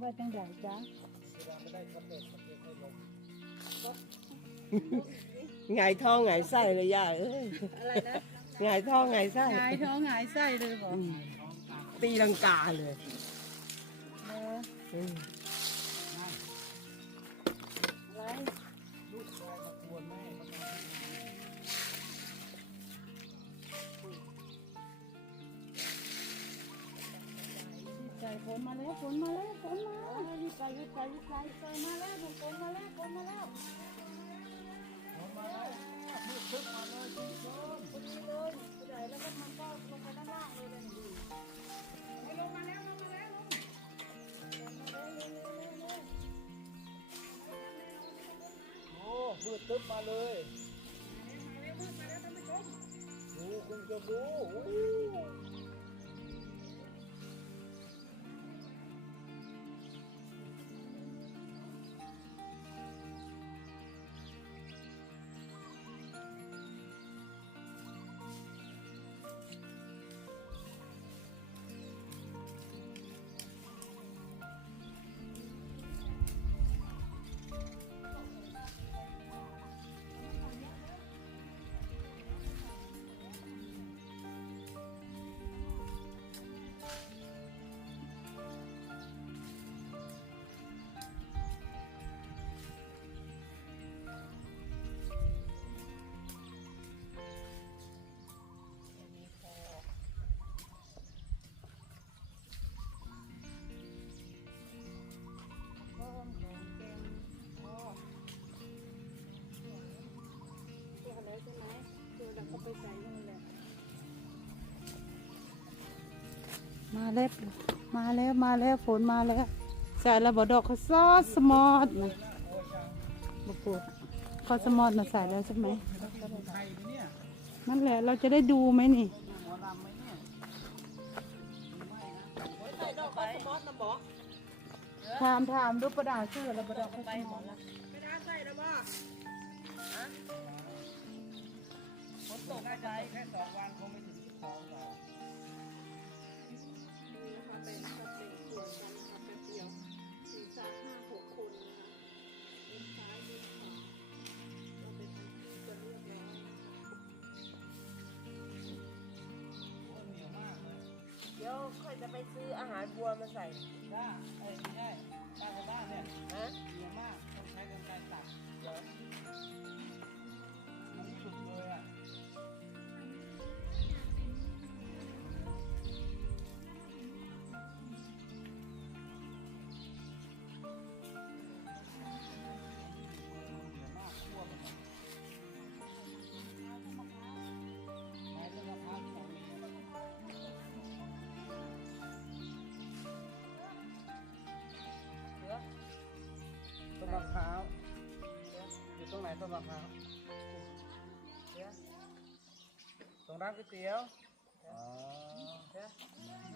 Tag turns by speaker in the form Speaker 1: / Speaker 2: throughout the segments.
Speaker 1: ว่าจังไดจ้า
Speaker 2: ไงายท้องไงายไส้เลยย่าเอ้ย
Speaker 1: อะไรนะ
Speaker 2: ไงายท้องไงายไส้
Speaker 1: หงายท้องหงายไส้เลยบอก
Speaker 2: อืมตีลังกาเลย
Speaker 1: เออ ฝนมาแล้วฝนมาแล้วฝนมารีบไปรีบไปรีบไปฝนมาแล้วฝนมาแล้วฝนมาแล้วฝนมาแล้วมืดทึบมาเลยคุณผู้ชมพอดีเลยผู้ใหญ่แล้วก็มันก็ลงไปด้านล่างเลยเลยนี่ลงมาแล้วลงมาแล้วลงมาแล้วเร็วเร็วเร็วเร็ว
Speaker 3: โอ้มืดตึ๊บมาเลยดูคุณจะดู
Speaker 1: ไปใส่นู่นแหละมาแล้วมาแล้วมาแล้วฝนมาแล้วใส่แล้วบดอกข้าวซอสสมอดนะบปูดข้าวสมอดนะใส่แล้วใช่ไหม
Speaker 3: ไทยไหมเนี่ย
Speaker 1: นั่นแหละเราจะได้ดูไหมนี่
Speaker 3: หมอลำไหมเนี่ย
Speaker 2: ใส่ดอกคอสมอสนะหมอ
Speaker 1: ถามถามดูประดาเสื้อแล้วบดอกข้าวสมอด
Speaker 2: ฝนตก
Speaker 3: น่าจะแค่สองวันคงไม่ถึงที่สองหรอก
Speaker 1: นี่นะคะเป็นสัดเป็นส่วนกันนะคะแป๊บเดียวสี่สามห้าหกคนนะคะยิ้มซ้ายยิ้มขวาเราเป็นที่จะเลือกแล้ว
Speaker 3: โอ้เหนียวมากเลย
Speaker 2: เดี๋ยวค่อยจะไปซื้ออาหารบัวมาใส่
Speaker 3: ป้าเอ้ยไม่ใช่ป้ากับบ้านเนี่ย
Speaker 2: ฮะ
Speaker 3: เหนียวมากต้องใช้กันไกรตัดเดี๋ยว ร้านก๋วยเตี๋ยวอ๋อ
Speaker 2: เอ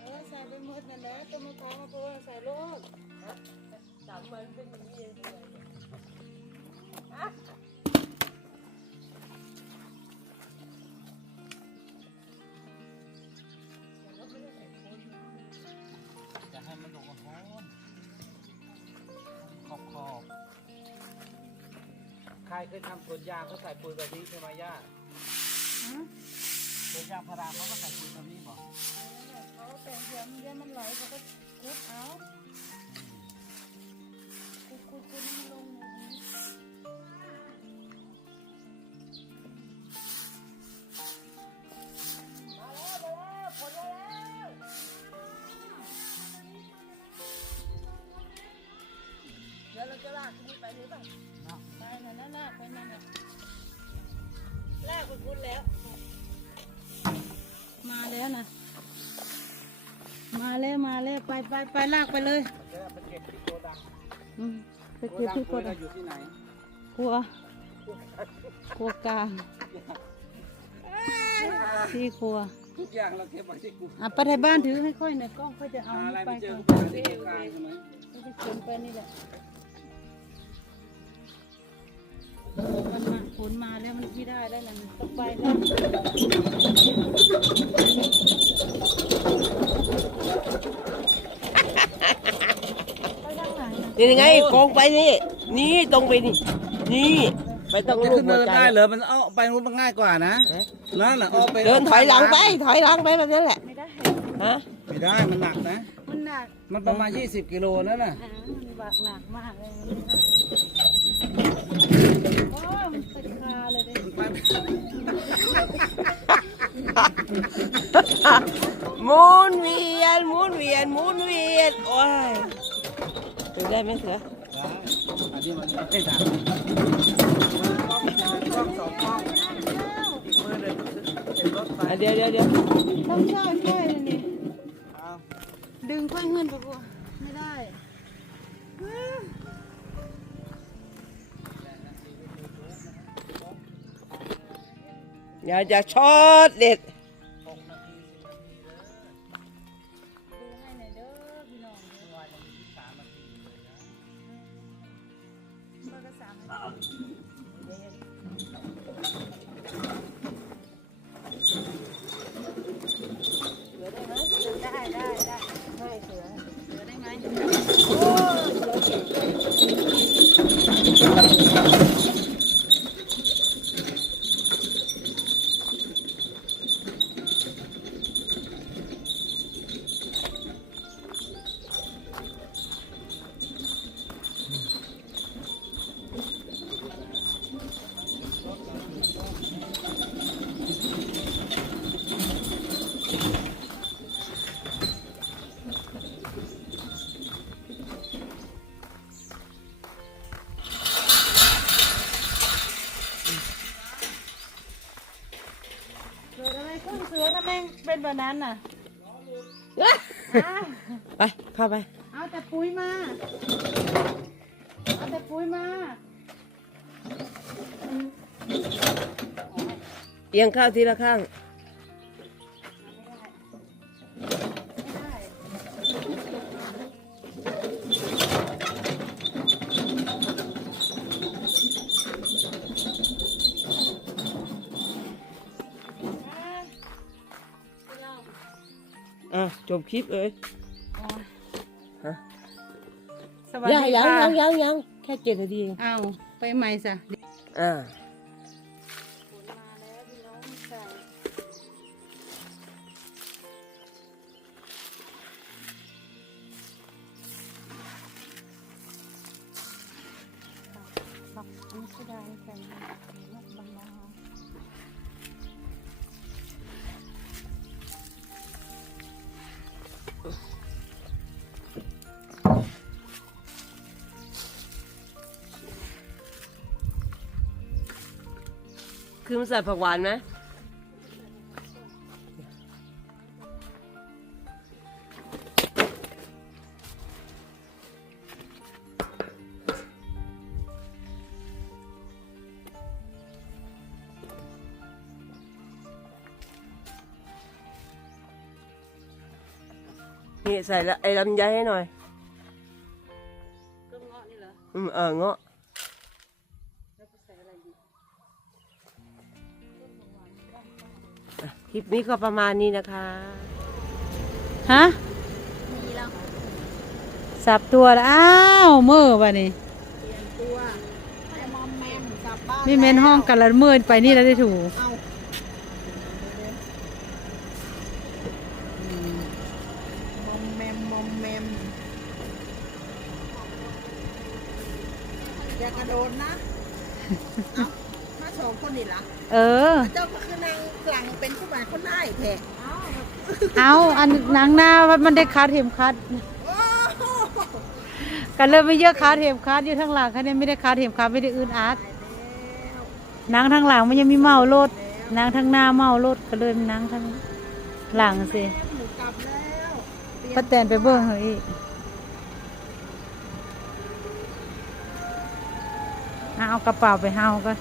Speaker 1: เออใส่ไปหมดนั่นแหละต้นมะพร้าวมะพร้าวใส่โลด
Speaker 2: ฮะสามวันเป็นอย่างนี้เองเลยฮะ
Speaker 3: จะให้มันดูหอมขอบขอบใครเคยทำสวนยางเขาใส่ปุ๋ยแบบนี้ใช่ไหมย่า สวนยางพาราเขาก็ใส่ปุ๋ยแบบนี้บอ
Speaker 1: เขาแต่งเดี๋ยมเดี๋ยวมันไหลเขาก็คุดเอาคุดคุดคุดมันลงในนี้มาแล้วมาแล้วผลมาแล้ว
Speaker 2: เดี๋ยวเราจะลากที่นี่ไปหรือเปล่า
Speaker 1: ไปนั่นน่ะลากไปนั่นน่ะ
Speaker 2: ลากไปคุณแล้ว
Speaker 1: มาแล้วนะ มาแล้วมาแล้วไปไปไปลากไปเลย
Speaker 3: มันจะไปเก็บที่โกดัง
Speaker 1: อืมไป
Speaker 3: โก
Speaker 1: เก็บ
Speaker 3: ดัง
Speaker 1: ที่
Speaker 3: ปุ๋
Speaker 1: ก
Speaker 3: ย
Speaker 1: ด
Speaker 3: เราอยู่ที่ไหน
Speaker 1: กลัวกลัวกลางที่ครัว
Speaker 3: ทุกอย่างเราเก็บไว้ที่กู
Speaker 1: อะไปไทยบ้านถือให้ค่อยหน่อยกล้องค่อยจะเอา
Speaker 3: หาอะไร
Speaker 1: ไป
Speaker 3: ไม่เจอ
Speaker 1: ก่อน
Speaker 3: ก็ไปหาที่เก็บกลางใช่ไหม
Speaker 1: ก็จะเขียนไปนี่แหละมันมา ฝนมาแล้วมันไม่ได้แล้วนะต้องไปแล้ว
Speaker 2: นี่ยังไงโกงไปนี่ นี่ตรงไปนี่ นี่ไปตรง
Speaker 3: จะ
Speaker 2: ลูก
Speaker 3: ขึ้น
Speaker 2: หัว
Speaker 3: เนิน
Speaker 2: ใจ
Speaker 3: ได้เหรอ มันเอาไปนู้นมันง่ายกว่านะ
Speaker 2: ฮะ
Speaker 3: นั่นน่ะเอาไป
Speaker 2: เดินถอยหลังไป ถอยหลังไปแบบนั้นแหละ
Speaker 1: ไม่ได้
Speaker 2: ฮะ
Speaker 3: ไม่ได้ มันหนักนะ
Speaker 1: มันหนัก
Speaker 3: มันประมาณ 20 กิโลนั่นน่ะ
Speaker 1: อ่ามันบากหนักมากเลยโอ้ยมันติดคาเลยดิ
Speaker 3: มันไป
Speaker 2: หมุนเวียนหมุนเวียนหมุนเวียนโอ้ยถึงได้ไหมเสือ
Speaker 3: อันนี้มันไม่ดังกล้องกล้องสองกล้องอีกมือหนึ่งเห็นรถไป
Speaker 2: อะเดี๋ยวเดี๋ยวเดี๋ยว
Speaker 1: ต้องช่วยช่วยเลยนี่
Speaker 3: เอา
Speaker 1: ดึงค่อยเงินไปบัวไม่ได้
Speaker 2: อย่าจะช็อตเด็ด
Speaker 1: เป็นแบบนั้นน่ะอ้าว
Speaker 2: ไปเข้าไป
Speaker 1: เอาแต่ปุ๋ยมา เอาแต่ปุ๋ยมา
Speaker 2: เอียงข้าวทีละข้าง อะจบคลิปเลย
Speaker 1: โอ้ย
Speaker 2: ฮะ
Speaker 1: สวัส
Speaker 2: ยัง
Speaker 1: ดี
Speaker 2: ยัง
Speaker 1: ค่ะ
Speaker 2: ยังยังยังแค่เจ็ดนาทีเอง
Speaker 1: เอาไปใหม่ซะ
Speaker 2: อ่า
Speaker 1: อันนี้ก็ได้ใส่ลูกบาง
Speaker 2: คือมันใส่ผักหวานไหมนี่ใส่ละไอ้ลำไยให้หน่อย
Speaker 1: ๆก็เงาะนี่เหรอ
Speaker 2: อืมเออเงาะ คลิปนี้ก็ประมาณนี้นะคะ
Speaker 1: ฮะสับตัวแล้วอ้าวมือป่ะนี่นี่เมนห้องกันละมือไปนี่แล้วได้ถูก
Speaker 4: มอมแมมมอมแมมอย่ากระโดดนะ เอามาสองคนนี่ละ
Speaker 1: เออ
Speaker 4: เจ้า ก็คือนางกลางเป็นผู้บ่าวคนได้แท้
Speaker 1: เอาอันหนังหน้ามันได้คัดเข็มคัดกันเลยไม่เยอะคัดเข็มคัดอยู่ทั้งหลังคันนี้ไม่ได้คัดเข็มคัดไม่ได้อื่นอาร์ตนังทั้งหลังมันยังมีเมารถหนังทั้งหน้าเมารถก็เลยนังทั้งหลังสิ
Speaker 4: หมูกลับแล้ว
Speaker 1: ป้าแตนไปเบิ่งเฮ้ยเอากระเป๋าไปเฮาก็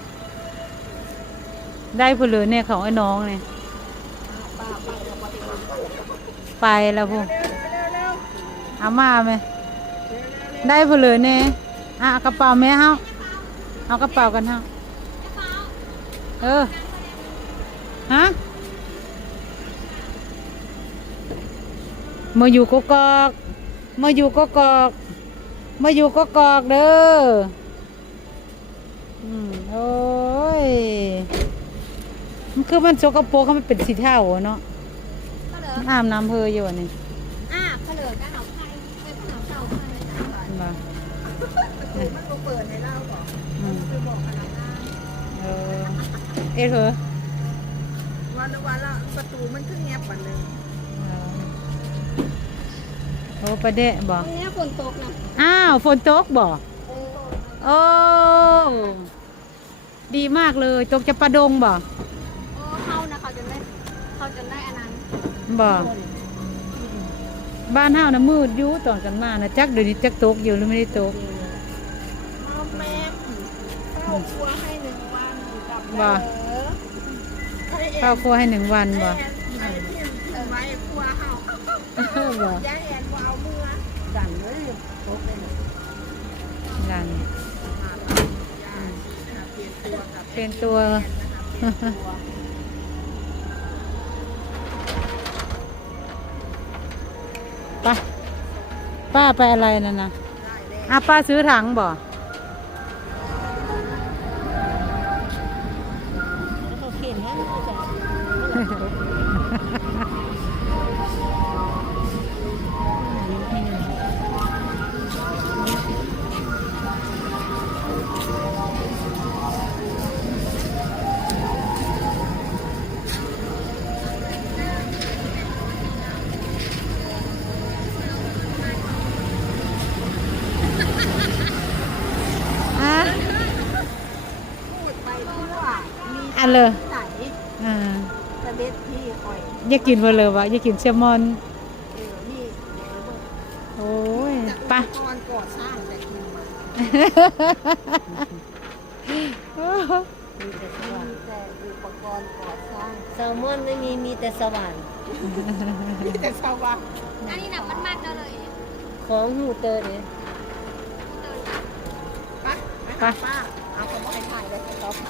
Speaker 1: ได้ผู้เลือเนี่ยของไอ้น้องเนี่ยไปแล้วพวกเอามาไหมได้ผู้เลือเนี่ยอะกระเป๋าแม่เฮาเอากระเป๋ากันเฮาเออฮะมาอยู่กกอกมาอยู่กกอกมาอยู่กกอกเด้อมโอ้ยมัน คือมันโจกกระโปรงเขามันเป็นสีเทาอะเนาะ
Speaker 4: ก็เลย
Speaker 1: มันอาบน้ำเพออยู่อันนี่
Speaker 4: อะก็เลยก็เอาไข่เป็นขนมเก่าไข่เลยจ้ะ
Speaker 1: มา
Speaker 4: มันก็เปิดให้เราก่อน
Speaker 1: อืม
Speaker 4: คือบอกขนาดนั้น
Speaker 1: เออเอ๊ะเหรอ
Speaker 4: วันละวันละประตูมันขึ้นเงียบวันเลย
Speaker 1: โอ้ประเดะบอก
Speaker 4: ตรงนี้ฝนตกนะ
Speaker 1: อ้าวฝนตกบอกโอ้ ดีมากเลย ตกจะประดงบอก
Speaker 4: โอ้เขานะเขาจะได้เขาจะได้อันนั้น
Speaker 1: บอกบ้านเฮานะมืดอยู่ตอนกันมานะจักเดี๋ยวนี้จักตกอยู่หรือไม่ได้ตก
Speaker 4: เอาแม่เข้าครัวให้หนึ่งวันกลับ
Speaker 1: ว่า
Speaker 4: เออให้เอ็
Speaker 1: ข้าวครัวให้หนึ่งวัน
Speaker 4: น
Speaker 1: บ่
Speaker 4: ไอ้ที่ถึงไว้ครัวเฮา
Speaker 1: บ่
Speaker 4: ย่าแอนว่าเอามือดันเลยโต๊ะเลยนะ
Speaker 1: นั่น
Speaker 4: มาแล้วย่านะคะเปลี่ยนตัว
Speaker 1: ไปป้าไปอะไรนั่นนะอะป้าซื้อถังบ่ เลย
Speaker 4: ไหน
Speaker 1: อ่า
Speaker 4: สะเด็ดพี่คอย
Speaker 1: อยากกินเบอร์เลยวะอยากกินแซลมอน
Speaker 4: เออนี่เดี๋ยวเบิ่ง
Speaker 1: โอ้ย
Speaker 4: จาก
Speaker 1: ไป
Speaker 4: อุปกรณ์ก่อสร้างแต่กินมามีแต่อุปกรณ์ก่อสร้าง
Speaker 5: แซลมอนไม่มีมีแต่สว่าน
Speaker 4: มีแต่ชาวบ้าน
Speaker 6: อันนี้น่ะมันมันเลย
Speaker 5: ของหูเตอร์เลย
Speaker 4: ไปไปหาป้าเอาเขาบอกให้ถ่ายเลยเขาไป